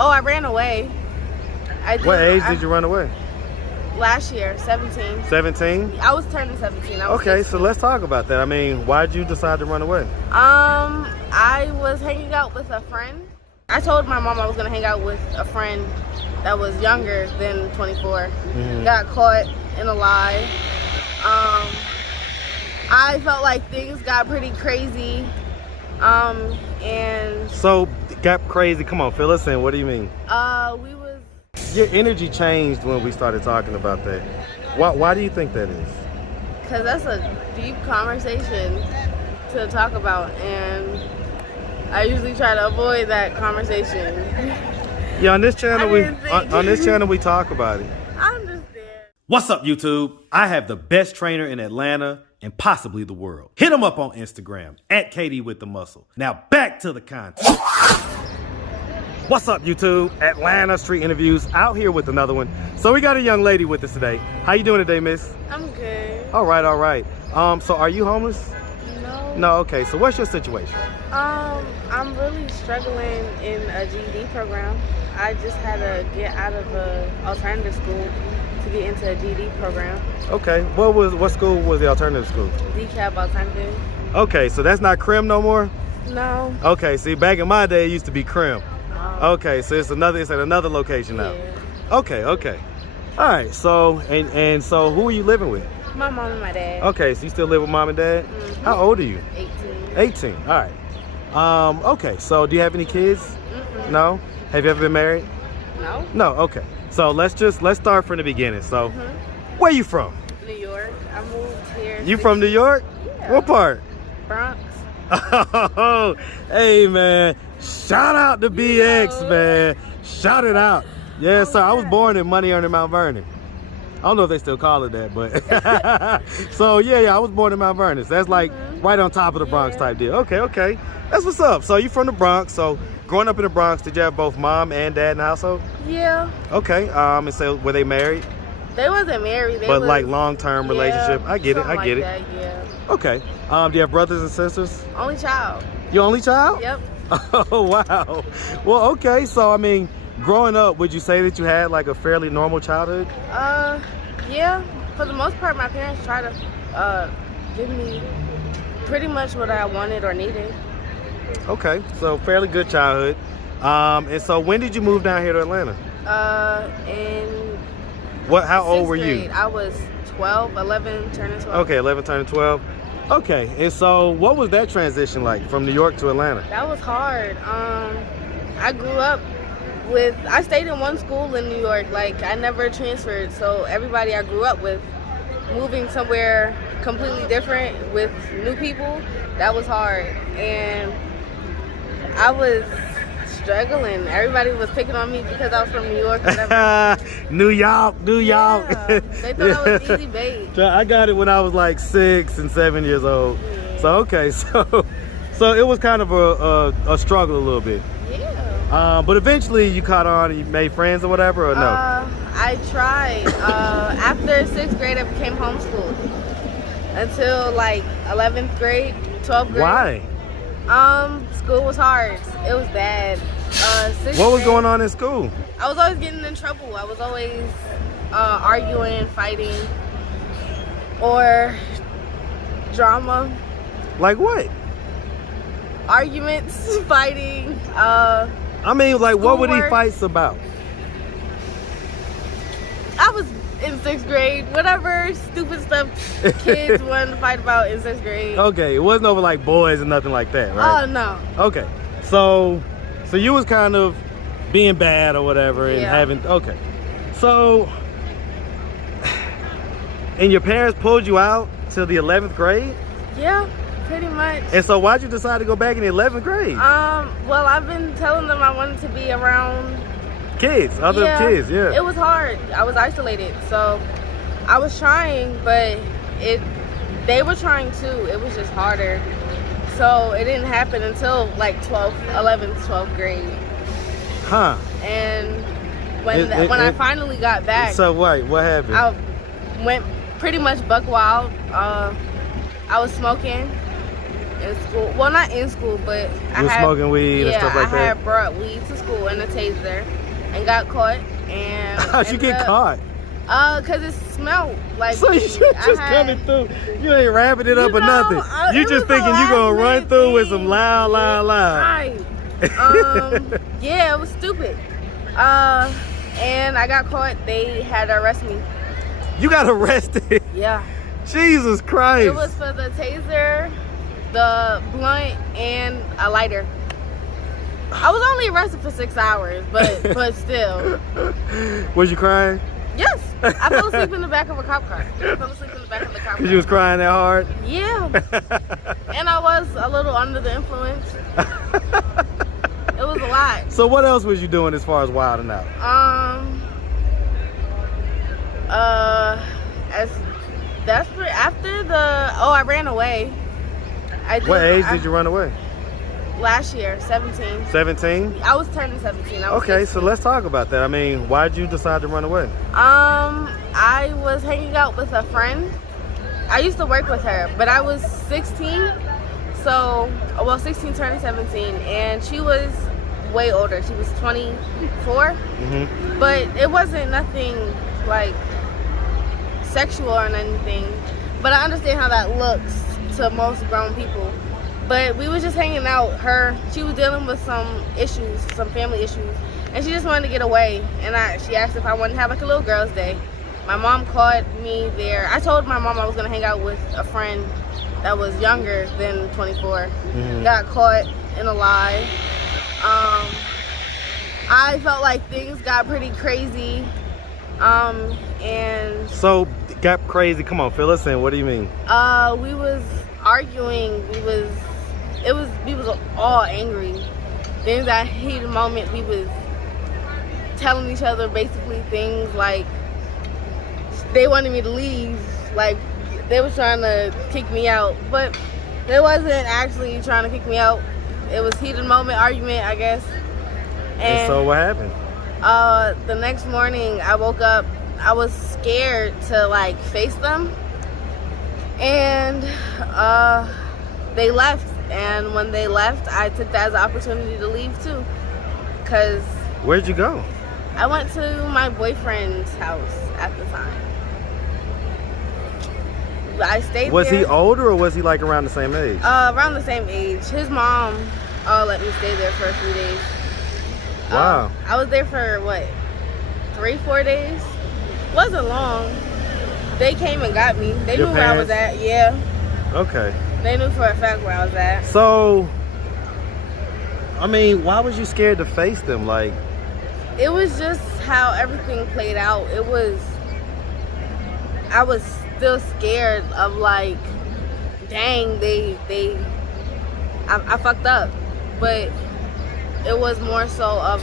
I ran away. What age did you run away? Last year, 17. 17? I was turning 17. Okay, so let's talk about that. I mean, why did you decide to run away? I was hanging out with a friend. I told my mom I was gonna hang out with a friend that was younger than 24. Got caught in a lie. I felt like things got pretty crazy. And so got crazy. Come on, fill us in. What do you mean? Your energy changed when we started talking about that. Why do you think that is? Because that's a deep conversation to talk about, and I usually try to avoid that conversation. Yeah, on this channel we talk about it. I understand. What's up, YouTube? I have the best trainer in Atlanta and possibly the world. Hit him up on Instagram at KD with the Muscle. Now back to the content. What's up, YouTube? Atlanta Street Interviews out here with another one. So we got a young lady with us today. How you doing today, miss? I'm good. All right, all right. So are you homeless? No. No, okay. So what's your situation? I'm really struggling in a GED program. I just had to get out of a alternative school to get into a GED program. Okay. What school was the alternative school? DCAB alternative. Okay, so that's not Crim no more? No. Okay, see, back in my day it used to be Crim. Okay, so it's at another location now. Yeah. Okay. All right, so and so who are you living with? My mom and my dad. Okay, so you still live with mom and dad? How old are you? 18. 18. All right. Okay, so do you have any kids? No? Have you ever been married? No. No, okay. So let's start from the beginning. So where you from? New York. I moved here. You from New York? Yeah. What part? Bronx. Oh, hey man, shout out to BX, man. Shout it out. Yeah, so I was born in Money Earning Mount Vernon. I don't know if they still call it that, but so yeah, I was born in Mount Vernon. So that's like right on top of the Bronx type deal. Okay. That's what's up. So you from the Bronx. So growing up in the Bronx, did you have both mom and dad in the household? Yeah. Okay. And so were they married? They wasn't married. They but was, like long-term relationship. I get it. Like that, yeah. Okay. Do you have brothers and sisters? Only child. Your only child? Yep. Oh wow. Well, okay. So I mean, growing up, would you say that you had like a fairly normal childhood? Yeah. For the most part, my parents try to give me pretty much what I wanted or needed. Okay. So fairly good childhood. And so when did you move down here to Atlanta? In how old were grade. you? I was 12, 11, turning 12. Okay, 11 turning 12. Okay. And so what was that transition like from New York to Atlanta? That was hard. I grew up I stayed in one school in New York. Like, I never transferred. So everybody I grew up with, moving somewhere completely different with new people, that was hard. And I was struggling. Everybody was picking on me because I was from New York. New York. Yeah. They thought I was easy bait. I got it when I was like 6 and 7 years old. Yeah. So okay, so it was kind of a struggle a little bit. Yeah. But eventually you caught on and you made friends or whatever, or no? I tried. After 6th grade, I became homeschooled until like 11th grade, 12th grade. Why? School was hard. It was bad. What was going on in school? I was always getting in trouble. I was always arguing, fighting, or drama. Like what? Arguments, fighting. I mean, like, what were these fights about? I was in 6th grade. Whatever stupid stuff kids wanted to fight about in 6th grade. Okay, it wasn't over like boys and nothing like that, right? Oh, no. Okay, so you was kind of being bad or whatever and Yeah. having, okay. So, and your parents pulled you out till the 11th grade? Yeah, pretty much. And so why'd you decide to go back in the 11th grade? Well, I've been telling them I wanted to be around kids, other kids, yeah. It was hard. I was isolated, so I was trying, but they were trying too. It was just harder. So it didn't happen until like 11th, 12th grade. Huh. And when I finally got back. So what happened? I went pretty much buck wild. I was smoking. in school. Well, not in school, but You was smoking weed and stuff like I that? had brought weed to school in a taser and got caught. And How'd you get caught? Cause it smelled like So you weed. just coming through. You ain't wrapping it up or nothing. You it just was thinking a you gonna run last-minute through with thing. some loud. Right. Yeah, it was stupid. And I got caught. They had to arrest me. You got arrested. Yeah. Jesus Christ. It was for the taser, the blunt, and a lighter. I was only arrested for 6 hours, but still. Was you crying? Yes. I fell asleep in the back of a cop car. I fell asleep in the back of the cop car. Because you was crying that hard? Yeah. And I was a little under the influence. It was a lot. So what else was you doing as far as wilding out? I ran away. What age did you run away? Last year, 17. 17? I was turning 17. Okay, so let's talk about that. I mean, why did you decide to run away? I was hanging out with a friend. I used to work with her, but I was 16. So, 16 turning 17, and she was way older. She was 24. Mm-hmm. But it wasn't nothing like sexual or anything. But I understand how that looks to most grown people. But we was just hanging out. She was dealing with some issues, some family issues, and she just wanted to get away. And she asked if I wanted to have like a little girls' day. My mom called me there. I told my mom I was gonna hang out with a friend that was younger than 24. Mm-hmm. Got caught in a lie. I felt like things got pretty crazy. And so got crazy. Come on, fill us in. What do you mean? We was arguing. We was all angry. Then that heated moment, we was telling each other basically things like they wanted me to leave, like they was trying to kick me out, but they wasn't actually trying to kick me out. It was heated moment, argument, I guess. And so what happened? The next morning I woke up, I was scared to like face them, and they left. And when they left, I took that as an opportunity to leave too. Cause where'd you go? I went to my boyfriend's house at the time. I stayed Was there. he older or was he like around the same age? Around the same age. His mom let me stay there for a few days. Wow. I was there for what, 3-4 days? Wasn't long. They came and got me. They Your knew where I was parents? at. Yeah. Okay. They knew for a fact where I was at. So, I mean, why was you scared to face them? Like, it was just how everything played out. I was still scared of like, dang, I fucked up. But it was more so of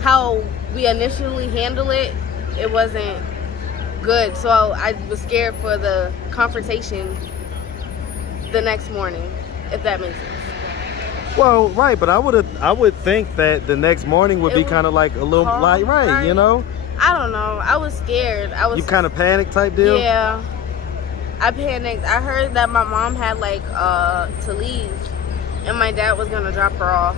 how we initially handled it. It wasn't good. So I was scared for the confrontation the next morning, if that makes sense. well, right, but I would think that the next morning would be kind of like a little calm, like right, you know? I don't know. I was scared. You kind of panicked type deal? Yeah. I panicked. I heard that my mom had like to leave and my dad was gonna drop her off.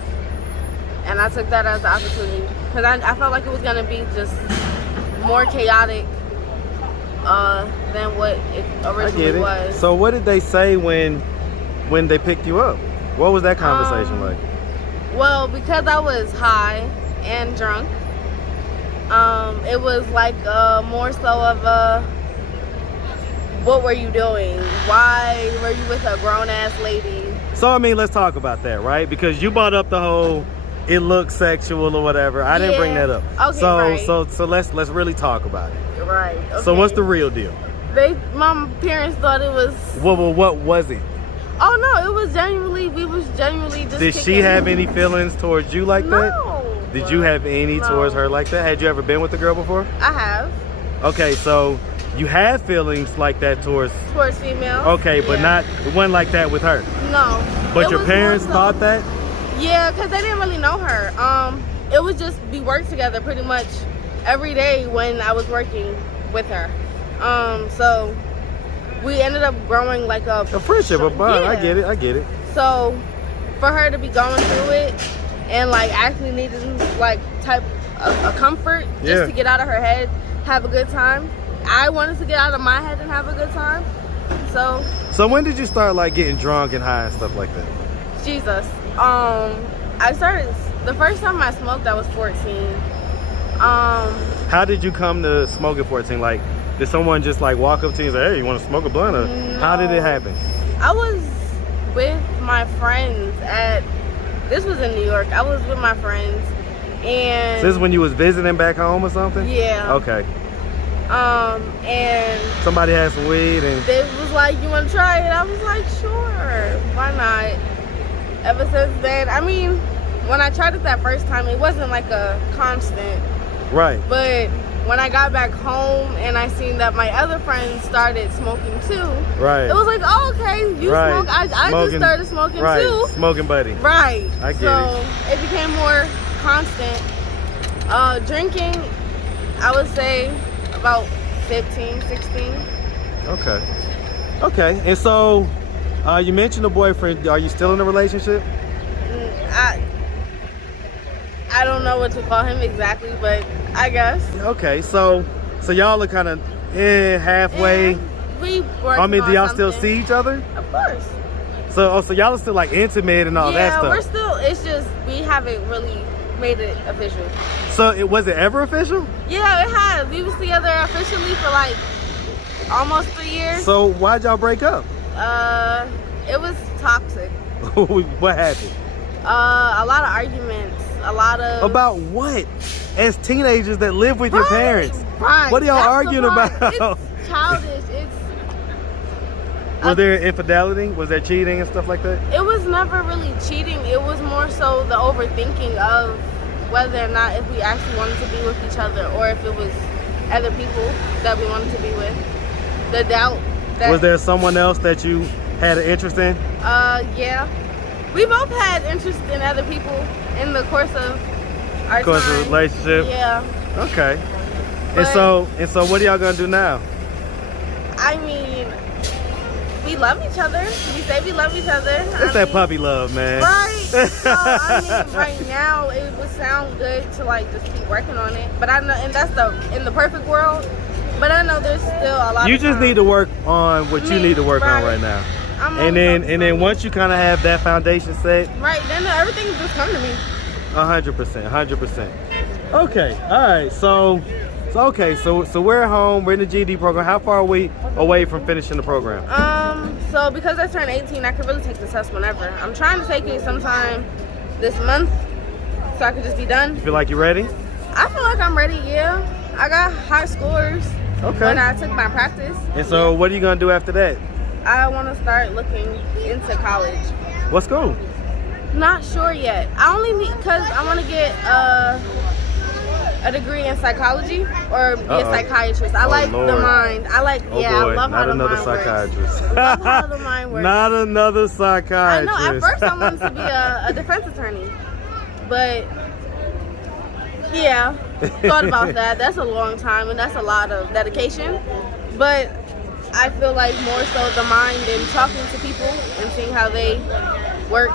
And I took that as an opportunity. Because I felt like it was gonna be just more chaotic than what it originally was. So what did they say when they picked you up? What was that conversation like? Well, because I was high and drunk, it was like more so of a, what were you doing? Why were you with a grown-ass lady? So, I mean, let's talk about that, right? Because you brought up the whole, it looks sexual or whatever. I didn't bring that up. Okay, so, right. so let's really talk about it. Right. Okay. So what's the real deal? My parents thought it was. Well, what was it? Oh no, it was genuinely. We was genuinely just. Did she have any feelings towards you like that? No. Did you have any towards her like that? Had you ever been with a girl before? I have. Okay, so you had feelings like that towards females. Okay, but yeah. it wasn't like that with her. No. But your parents thought that? Yeah, because they didn't really know her. It was just we worked together pretty much every day when I was working with her. So we ended up growing like a friendship, a bond. Yeah. I get it. So for her to be going through it and like actually needing like type a comfort just to get out of her head, have a good time. I wanted to get out of my head and have a good time. So when did you start like getting drunk and high and stuff like that? Jesus. I started the first time I smoked I was 14. How did you come to smoke at 14? Like, did someone just like walk up to you and say, hey, you want to smoke a blunt? Or No. how did it happen? I was with my friends this was in New York. I was with my friends and So this is when you was visiting back home or something? Yeah. Okay. And Somebody had some weed and they was like, you want to try it? I was like, sure, why not? Ever since then, I mean, when I tried it that first time, it wasn't like a constant. right. But when I got back home and I seen that my other friends started smoking too, Right. it was like, oh, okay, you Right. smoke. I just started smoking right. too. Smoking buddy. Right. I get so it became more constant. Drinking, I would say about 15, 16. Okay. Okay. And so you mentioned a boyfriend. Are you still in a relationship? I don't know what to call him exactly, but I guess. Okay. So y'all are kind of halfway. And we I mean, do y'all still something. see each other? Of course. So y'all are still like intimate and all that Yeah, stuff. we're still. It's just we haven't really made it official. So was it ever official? Yeah, it has. We was together officially for like almost 3 years. So why'd y'all break up? It was toxic. What happened? A lot of arguments. A lot of About what? As teenagers that live with your Right, parents. Right. What are y'all That's the arguing part. about? It's childish. Was there infidelity? Was there cheating and stuff like that? It was never really cheating. It was more so the overthinking of whether or not if we actually wanted to be with each other or if it was other people that we wanted to be with. The doubt that Was there someone else that you had an interest in? Yeah. We both had interest in other people in the course of our Of course, time. a relationship. Yeah. Okay. But- And so what are y'all gonna do now? I mean, we love each other. We say we love each other. It's that puppy love, man. Right. So I mean, right now it would sound good to like just keep working on it. But I know, and that's in the perfect world. But I know there's still a lot. You of just time. need to work on what you need to work on right now. I'm And then once you kind of have that foundation set, right, then everything just come to me. 100%. Okay, all right. So we're at home. We're in the GED program. How far are we away from finishing the program? So because I turned 18, I could really take the test whenever. I'm trying to take it sometime this month, so I could just be done. You feel like you're ready? I feel like I'm ready. Yeah, I got high scores Okay. when I took my practice. And so what are you gonna do after that? I want to start looking into college. What school? Not sure yet. I only need because I want to get a degree in psychology or be a psychiatrist. I like Lord. the mind. I like Oh I boy, love how not the another mind works. psychiatrist. I love how the mind works. Not another I psychiatrist. know. At first, I wanted to be a defense attorney, but yeah, thought about that. That's a long time and that's a lot of dedication. But I feel like more so the mind and talking to people and seeing how they work.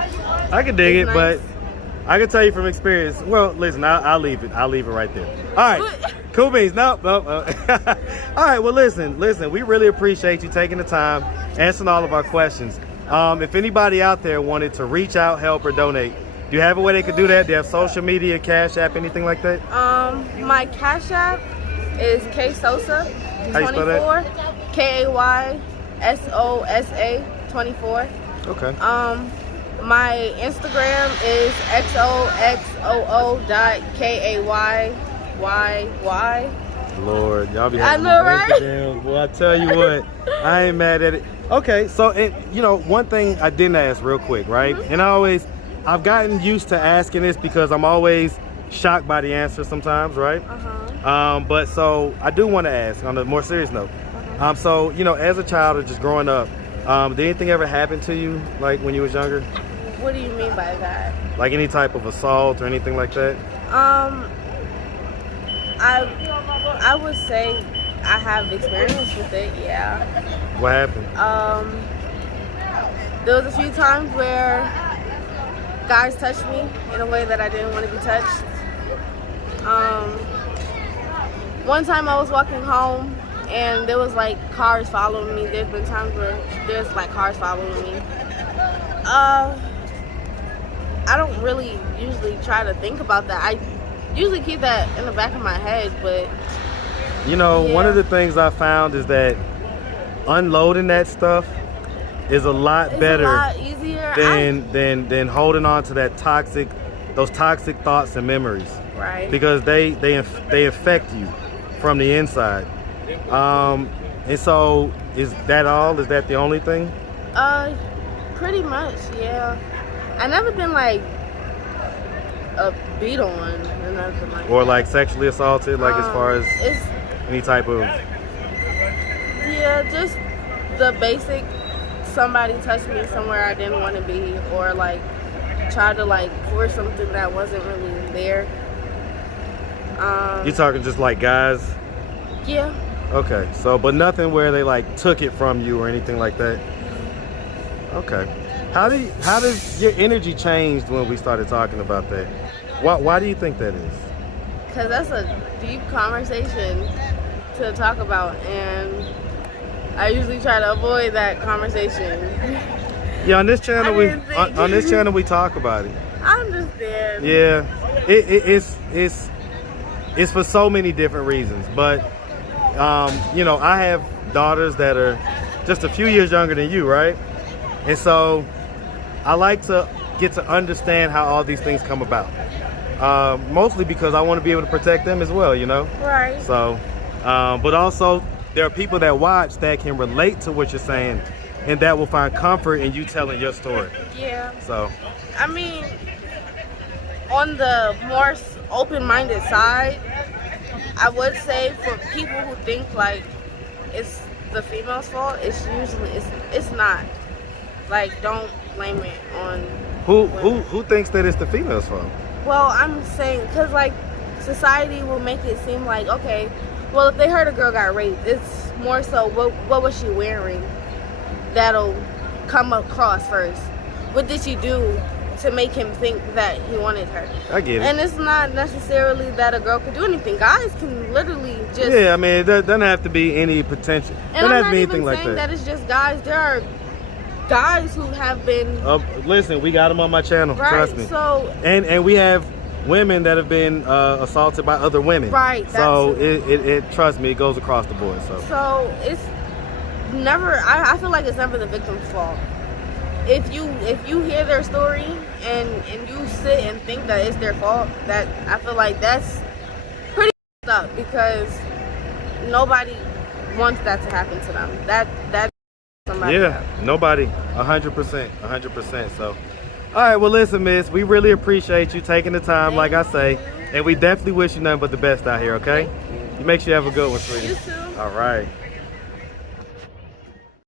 I can dig it, Nice. but I can tell you from experience. Well, listen, I'll leave it. I'll leave it right there. All right, cool beans. No. All right, well, listen. We really appreciate you taking the time, answering all of our questions. If anybody out there wanted to reach out, help, or donate, do you have a way they could do that? Do you have social media, Cash App, anything like that? My Cash App is KSosa How you spell that? 24, KAYSOSA 24. Okay. My Instagram is XOXOO.KAYYY. Lord, y'all be I having know, right? Instagram. Well, I tell you what, I ain't mad at it. Okay, so and one thing I didn't ask real quick, right? Mm-hmm. And I've gotten used to asking this because I'm always shocked by the answer sometimes, right? But so I do want to ask on a more serious note. So as a child or just growing up, did anything ever happen to you like when you was younger? What do you mean by that? Like any type of assault or anything like that? I would say I have experience with it, yeah. What happened? There was a few times where guys touched me in a way that I didn't want to be touched. One time I was walking home and there was like cars following me. There's been times where there's like cars following me. I don't really usually try to think about that. I usually keep that in the back of my head, but You know, yeah. one of the things I found is that unloading that stuff is a lot It's better a lot easier than holding on to those toxic thoughts and memories, right. because they affect you from the inside. And so is that all? Is that the only thing? Pretty much, yeah. I never been like beat on or nothing like Or that. like sexually assaulted, like as far as it's any type of just the basic. Somebody touched me somewhere I didn't want to be, or like tried to like force something that wasn't really there. You talking just like guys? Yeah. Okay, so but nothing where they like took it from you or anything like that. Okay. How does your energy changed when we started talking about that? Why do you think that is? Because that's a deep conversation to talk about, and I usually try to avoid that conversation. Yeah, on this channel I didn't think- we talk about it. I understand. Yeah, it's for so many different reasons, but you know, I have daughters that are just a few years younger than you, right? And so I like to get to understand how all these things come about. Mostly because I want to be able to protect them as well, you know? Right. So, but also there are people that watch that can relate to what you're saying and that will find comfort in you telling your story. Yeah. So, I mean, on the more open-minded side, I would say for people who think like it's the female's fault, it's usually it's not. Like, don't blame it on who thinks that it's the female's fault? Well, I'm saying because like society will make it seem like, okay, well, if they heard a girl got raped, it's more so what was she wearing that'll come across first. What did she do to make him think that he wanted her? I get it. And it's not necessarily that a girl could do anything. Guys can literally just Yeah, I mean, it doesn't have to be any potential. And Doesn't I'm have to not be even anything like saying that. that it's just guys. There are guys who have been Listen, we got them on my channel. right. Trust me. So And we have women that have been assaulted by other women. Right, So that's it trust me, it goes across the board. So it's never. I feel like it's never the victim's fault. If you hear their story and you sit and think that it's their fault, that I feel like that's pretty up, because nobody wants that to happen to them. That somebody yeah, else. nobody, 100%. So, all right, well, listen, miss, we really appreciate you taking the time, like I say, and we definitely wish you nothing but the best out here. Okay, you make sure you have a good one, sweetie. You too. All right.